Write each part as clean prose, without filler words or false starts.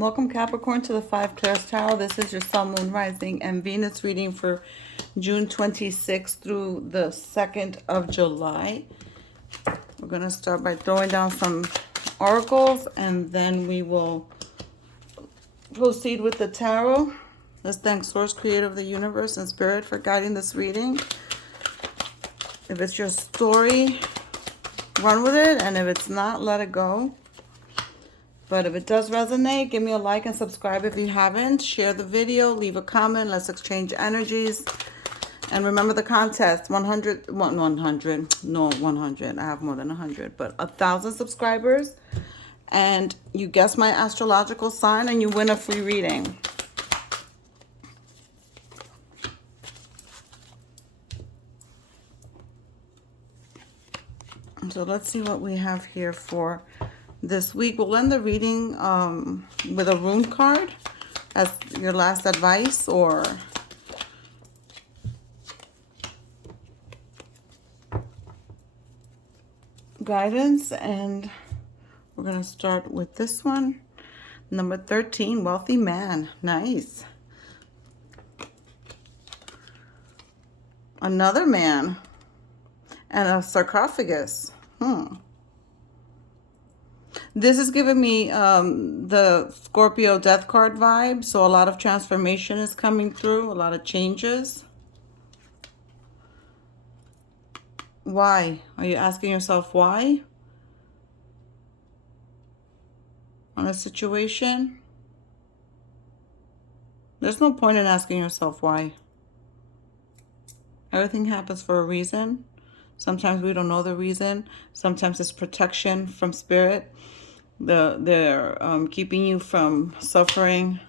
Welcome Capricorn to the 5 Clairs Tarot. This is your Sun, Moon, Rising, and Venus reading for June 26th through the 2nd of July. We're going to start by throwing down some oracles and then we will proceed with the tarot. Let's thank Source, Creator of the Universe and Spirit for guiding this reading. If it's your story, run with it, and if it's not, let it go. But if it does resonate, give me a like and subscribe if you haven't. Share the video, leave a comment, let's exchange energies. And remember the contest, 100, I have more than 100, but 1,000 subscribers. And you guess my astrological sign and you win a free reading. So let's see what we have here for this week. We'll end the reading with a rune card as your last advice or guidance. And we're going to start with this one. Number 13, Wealthy Man. Nice. Another man. And a sarcophagus. This is giving me the Scorpio death card vibe. So a lot of transformation is coming through. A lot of changes. Why? Are you asking yourself why? On a situation? There's no point in asking yourself why. Everything happens for a reason. Sometimes we don't know the reason. Sometimes it's protection from spirit. They're keeping you from suffering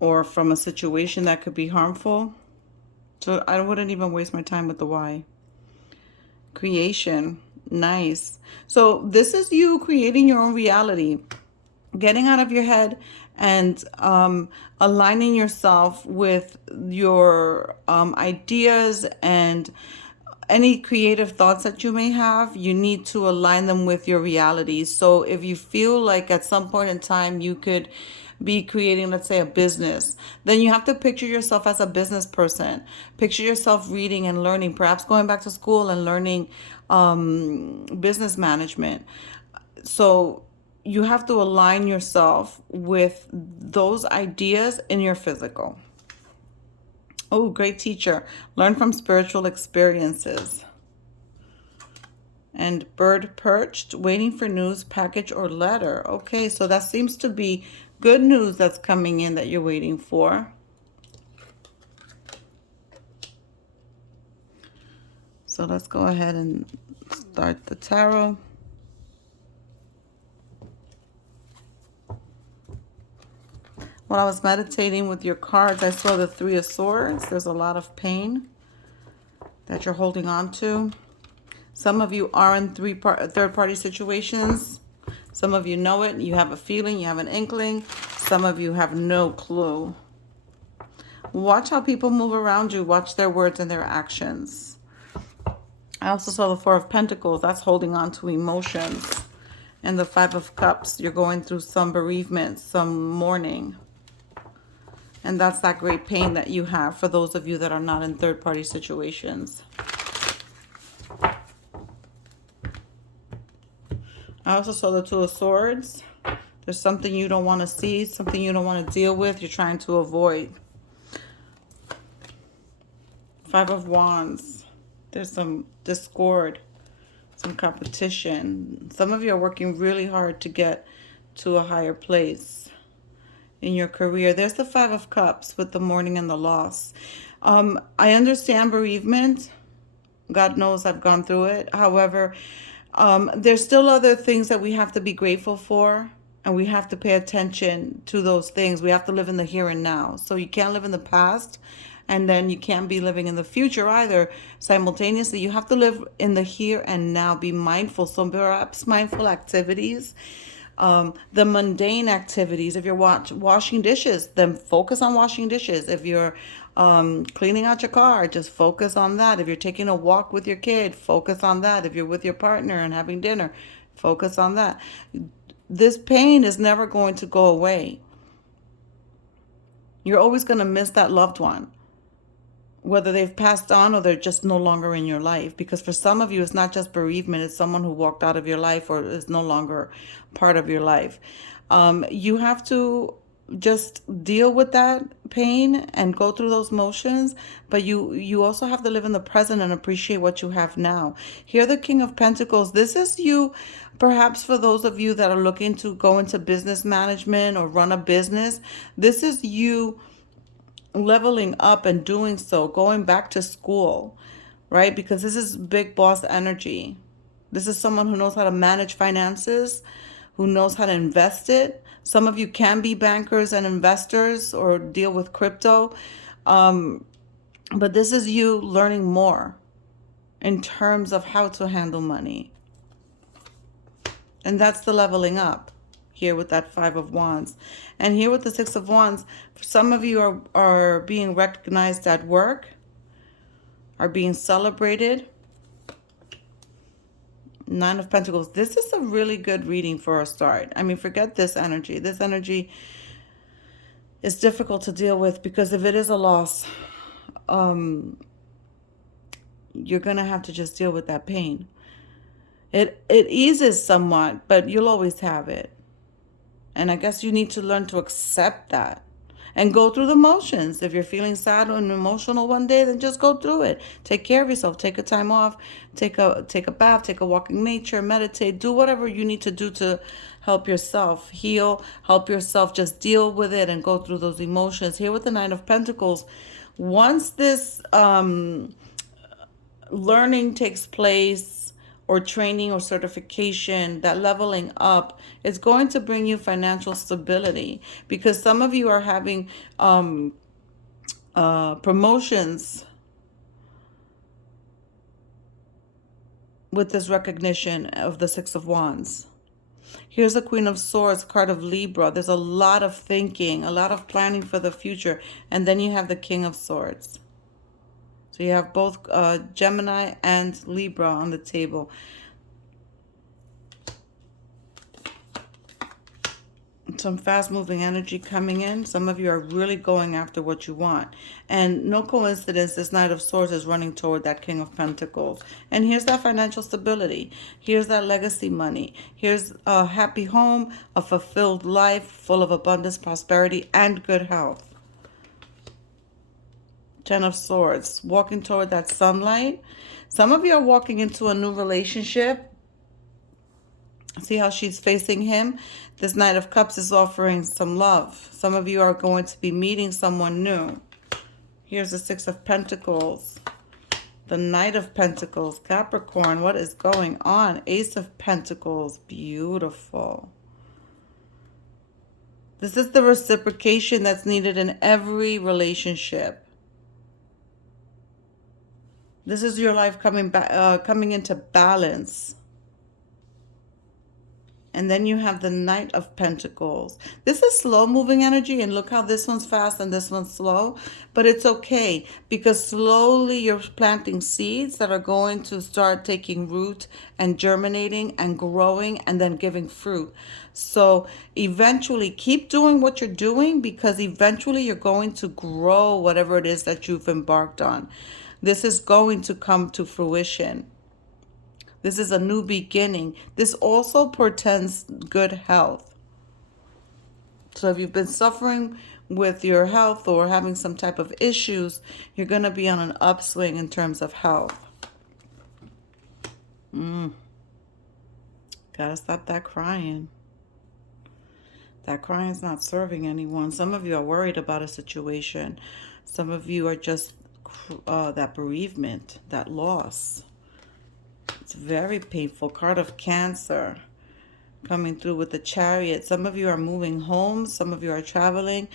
or from a situation that could be harmful. So I wouldn't even waste my time with the why. Creation. Nice. So this is you creating your own reality. Getting out of your head and aligning yourself with your ideas and any creative thoughts that you may have. You need to align them with your reality. So if you feel like at some point in time you could be creating, let's say, a business, then you have to picture yourself as a business person. Picture yourself reading and learning, perhaps going back to school and learning business management. So you have to align yourself with those ideas in your physical. Oh, great teacher. Learn from spiritual experiences. And bird perched, waiting for news, package, or letter. Okay, so that seems to be good news that's coming in that you're waiting for. So let's go ahead and start the tarot. While I was meditating with your cards, I saw the Three of Swords. There's a lot of pain that you're holding on to. Some of you are in third-party situations. Some of you know it. You have a feeling. You have an inkling. Some of you have no clue. Watch how people move around you. Watch their words and their actions. I also saw the Four of Pentacles. That's holding on to emotions. And the Five of Cups. You're going through some bereavement, some mourning. And that's that great pain that you have for those of you that are not in third-party situations. I also saw the Two of Swords. There's something you don't want to see, something you don't want to deal with, you're trying to avoid. Five of Wands. There's some discord, some competition. Some of you are working really hard to get to a higher place in your career. There's the Five of Cups with the mourning and the loss. I understand bereavement. God knows I've gone through it. However, there's still other things that we have to be grateful for, and we have to pay attention to those things. We have to live in the here and now. So you can't live in the past, and then you can't be living in the future either. Simultaneously, you have to live in the here and now. Be mindful. So perhaps mindful activities. The mundane activities. If you're washing dishes, then focus on washing dishes. If you're cleaning out your car, just focus on that. If you're taking a walk with your kid, focus on that. If you're with your partner and having dinner, focus on that. this pain is never going to go away. You're always going to miss that loved one, whether they've passed on or they're just no longer in your life. Because for some of you, it's not just bereavement, it's someone who walked out of your life or is no longer part of your life. You have to just deal with that pain and go through those motions, but you also have to live in the present and appreciate what you have now. Here, the King of Pentacles, this is you, perhaps for those of you that are looking to go into business management or run a business. This is you leveling up and doing so, going back to school, right? Because this is big boss energy. This is someone who knows how to manage finances, who knows how to invest it. Some of you can be bankers and investors or deal with crypto. But this is you learning more in terms of how to handle money. And that's the leveling up here with that Five of Wands. And here with the Six of Wands, some of you are being recognized at work, are being celebrated. Nine of Pentacles. This is a really good reading for a start. I mean, forget this energy. This energy is difficult to deal with because if it is a loss, you're going to have to just deal with that pain. It eases somewhat, but you'll always have it. And I guess you need to learn to accept that and go through the motions. If you're feeling sad and emotional one day, then just go through it. Take care of yourself. Take a time off. Take a bath. Take a walk in nature. Meditate. Do whatever you need to do to help yourself heal. Help yourself just deal with it and go through those emotions. Here with the Nine of Pentacles, once this learning takes place, or training or certification, that leveling up is going to bring you financial stability, because some of you are having promotions with this recognition of the Six of Wands. Here's the Queen of Swords, card of Libra. There's a lot of thinking, a lot of planning for the future. And then you have the King of Swords. So you have both Gemini and Libra on the table. Some fast-moving energy coming in. Some of you are really going after what you want. And no coincidence, this Knight of Swords is running toward that King of Pentacles. And here's that financial stability. Here's that legacy money. Here's a happy home, a fulfilled life, full of abundance, prosperity, and good health. Ten of Swords, walking toward that sunlight. Some of you are walking into a new relationship. See how she's facing him? This Knight of Cups is offering some love. Some of you are going to be meeting someone new. Here's the Six of Pentacles. The Knight of Pentacles. Capricorn, what is going on? Ace of Pentacles. Beautiful. This is the reciprocation that's needed in every relationship. This is your life coming back, coming into balance. And then you have the Knight of Pentacles. This is slow-moving energy, and look how this one's fast and this one's slow. But it's okay, because slowly you're planting seeds that are going to start taking root and germinating and growing and then giving fruit. So eventually, keep doing what you're doing, because eventually you're going to grow whatever it is that you've embarked on. This is going to come to fruition. This is a new beginning. This also portends good health. So if you've been suffering with your health or having some type of issues, you're going to be on an upswing in terms of health. Gotta stop that crying. That crying is not serving anyone. Some of you are worried about a situation. Some of you are just that bereavement, that loss. It's very painful. Card of Cancer coming through with the Chariot. Some of you are moving home. Some of you are traveling.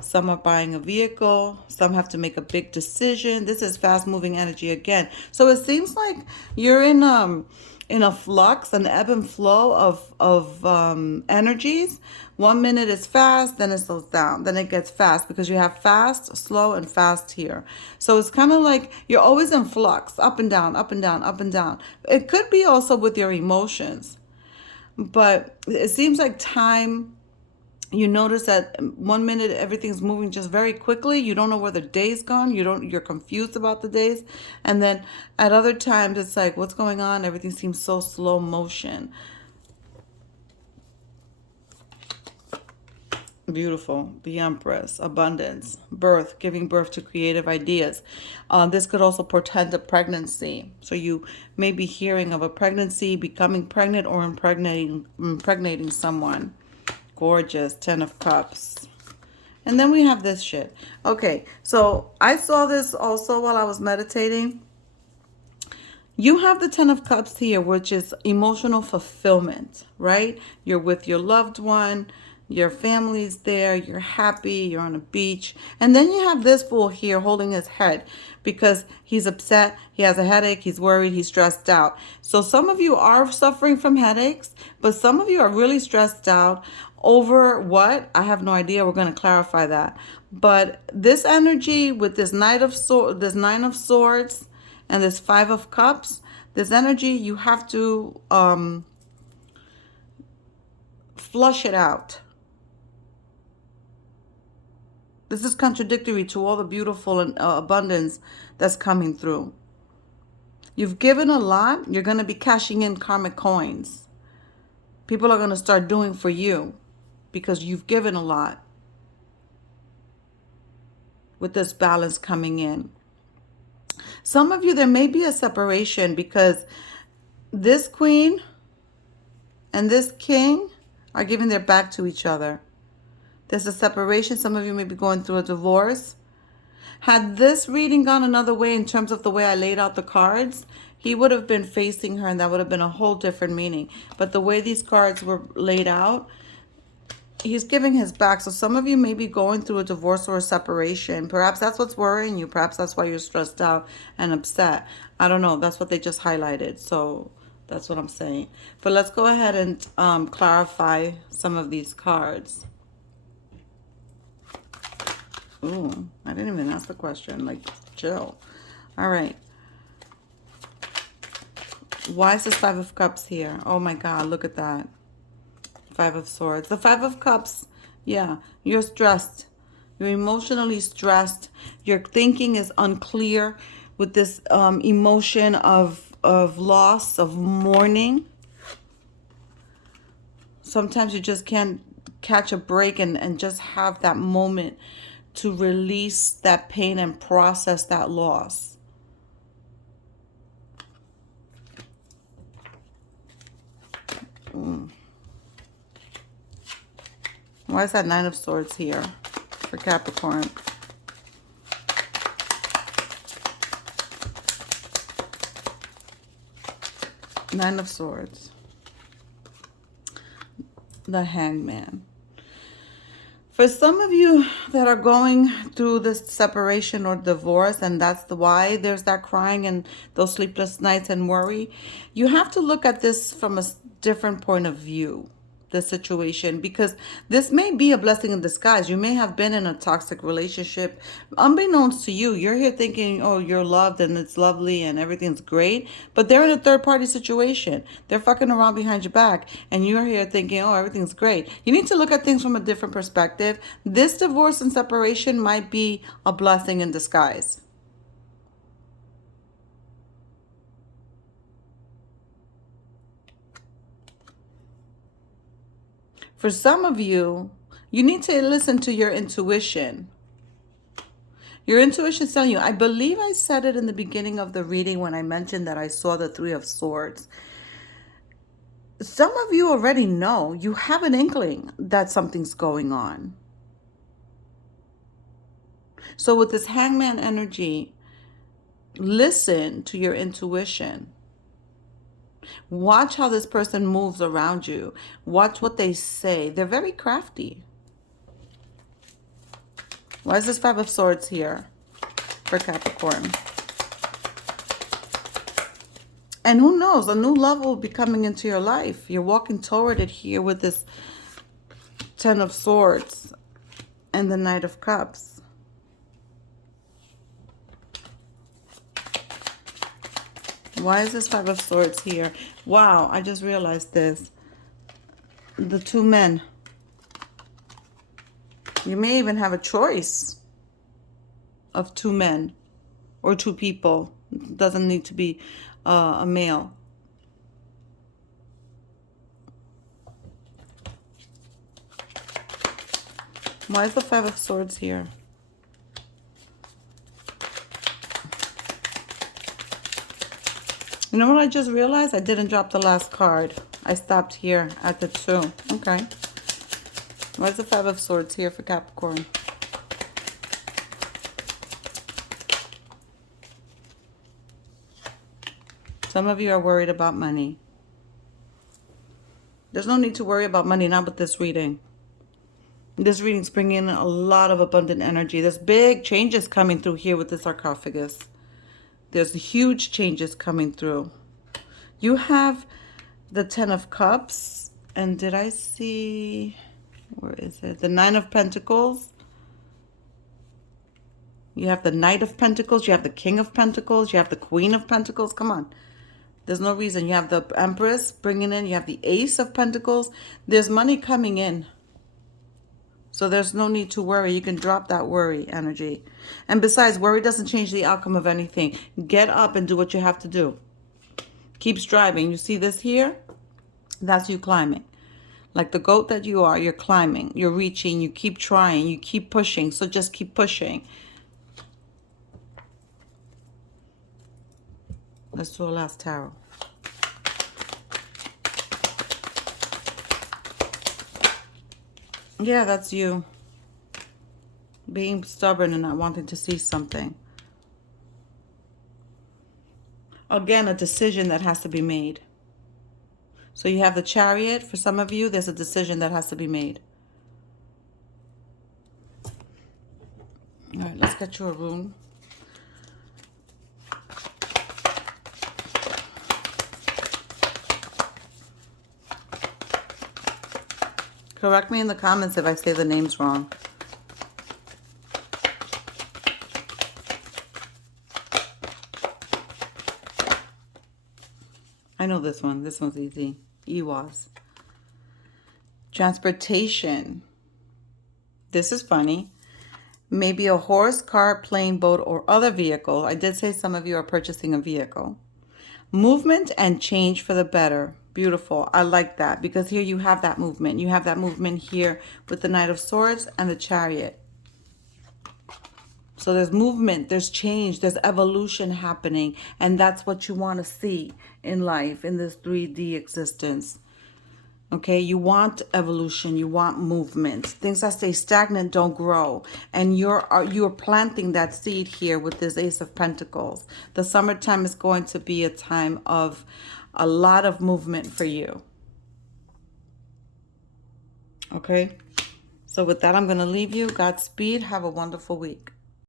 Some are buying a vehicle. Some have to make a big decision. This is fast-moving energy again. So it seems like you're in a flux, an ebb and flow of energies. 1 minute is fast, then it slows down, then it gets fast, because you have fast, slow, and fast here. So it's kind of like you're always in flux, up and down, up and down, up and down. It could be also with your emotions. But it seems like time, you notice that 1 minute everything's moving just very quickly. You don't know where the day's gone. You're confused about the days. And then at other times it's like, what's going on? Everything seems so slow motion. Beautiful. The Empress, abundance, birth, giving birth to creative ideas. This could also portend a pregnancy. So you may be hearing of a pregnancy, becoming pregnant, or impregnating someone. Gorgeous. 10 of Cups. And then we have this shit. Okay, so I saw this also while I was meditating. You have the 10 of Cups here, which is emotional fulfillment, right? You're with your loved one, your family's there, you're happy, you're on a beach. And then you have this fool here holding his head because he's upset, he has a headache, he's worried, he's stressed out. So some of you are suffering from headaches, but some of you are really stressed out over what? I have no idea. We're going to clarify that. But this energy with this Nine of Swords, and this 5 of Cups, this energy, you have to flush it out. This is contradictory to all the beautiful and abundance that's coming through. You've given a lot. You're going to be cashing in karmic coins. People are going to start doing for you because you've given a lot with this balance coming in. Some of you, there may be a separation because this queen and this king are giving their back to each other. There's a separation. Some of you may be going through a divorce. Had this reading gone another way in terms of the way I laid out the cards, he would have been facing her and that would have been a whole different meaning. But the way these cards were laid out, he's giving his back. So some of you may be going through a divorce or a separation. Perhaps that's what's worrying you. Perhaps that's why you're stressed out and upset. I don't know. That's what they just highlighted. So that's what I'm saying. But let's go ahead and clarify some of these cards. Ooh, I didn't even ask the question. Like, chill. All right. Why is this 5 of Cups here? Oh my God, look at that. 5 of Swords. The 5 of Cups, yeah, you're stressed. You're emotionally stressed. Your thinking is unclear with this emotion of loss, of mourning. Sometimes you just can't catch a break and just have that moment to release that pain and process that loss. Why is that 9 of Swords here for Capricorn? Nine of Swords. The Hangman. For some of you that are going through this separation or divorce, and that's why there's that crying and those sleepless nights and worry, you have to look at this from a different point of view, the situation, because this may be a blessing in disguise. You may have been in a toxic relationship. Unbeknownst to you, you're here thinking, oh, you're loved and it's lovely and everything's great, but they're in a third-party situation. They're fucking around behind your back, and you're here thinking, oh, everything's great. You need to look at things from a different perspective. This divorce and separation might be a blessing in disguise. For some of you, you need to listen to your intuition. Your intuition is telling you, I believe I said it in the beginning of the reading when I mentioned that I saw the 3 of Swords. Some of you already know, you have an inkling that something's going on. So with this Hangman energy, listen to your intuition. Watch how this person moves around you. Watch what they say. They're very crafty. Why is this 5 of Swords here for Capricorn? And who knows, a new love will be coming into your life. You're walking toward it here with this 10 of Swords and the Knight of Cups. Why is this 5 of Swords here? Wow, I just realized this. the two men. You may even have a choice of two men or two people. It doesn't need to be a male. Why is the Five of Swords here? You know what I just realized? I didn't drop the last card. I stopped here at the 2. Okay. Why's the Five of Swords here for Capricorn? Some of you are worried about money. There's no need to worry about money, not with this reading. This reading's bringing in a lot of abundant energy. There's big changes coming through here with the sarcophagus. There's huge changes coming through. You have the 10 of Cups. And did I see... Where is it? The 9 of Pentacles. You have the Knight of Pentacles. You have the King of Pentacles. You have the Queen of Pentacles. Come on. There's no reason. You have the Empress bringing in. You have the Ace of Pentacles. There's money coming in. So there's no need to worry. You can drop that worry energy. And besides, worry doesn't change the outcome of anything. Get up and do what you have to do. Keep striving. You see this here? That's you climbing. Like the goat that you are, you're climbing. You're reaching. You keep trying. You keep pushing. So just keep pushing. Let's do a last tarot. Yeah, that's you. Being stubborn and not wanting to see something. Again, a decision that has to be made. So you have the Chariot. For some of you, there's a decision that has to be made. All right, let's get you a rune. Correct me in the comments if I say the names wrong. I know this one. This one's easy. Ewas. Transportation. This is funny. Maybe a horse, car, plane, boat, or other vehicle. I did say some of you are purchasing a vehicle. Movement and change for the better. Beautiful. I like that because here you have that movement. You have that movement here with the Knight of Swords and the Chariot. So there's movement, there's change, there's evolution happening. And that's what you want to see in life, in this 3D existence. Okay, you want evolution, you want movement. Things that stay stagnant don't grow. And you're planting that seed here with this Ace of Pentacles. The summertime is going to be a time of a lot of movement for you. Okay, so with that, I'm going to leave you. Godspeed. Have a wonderful week.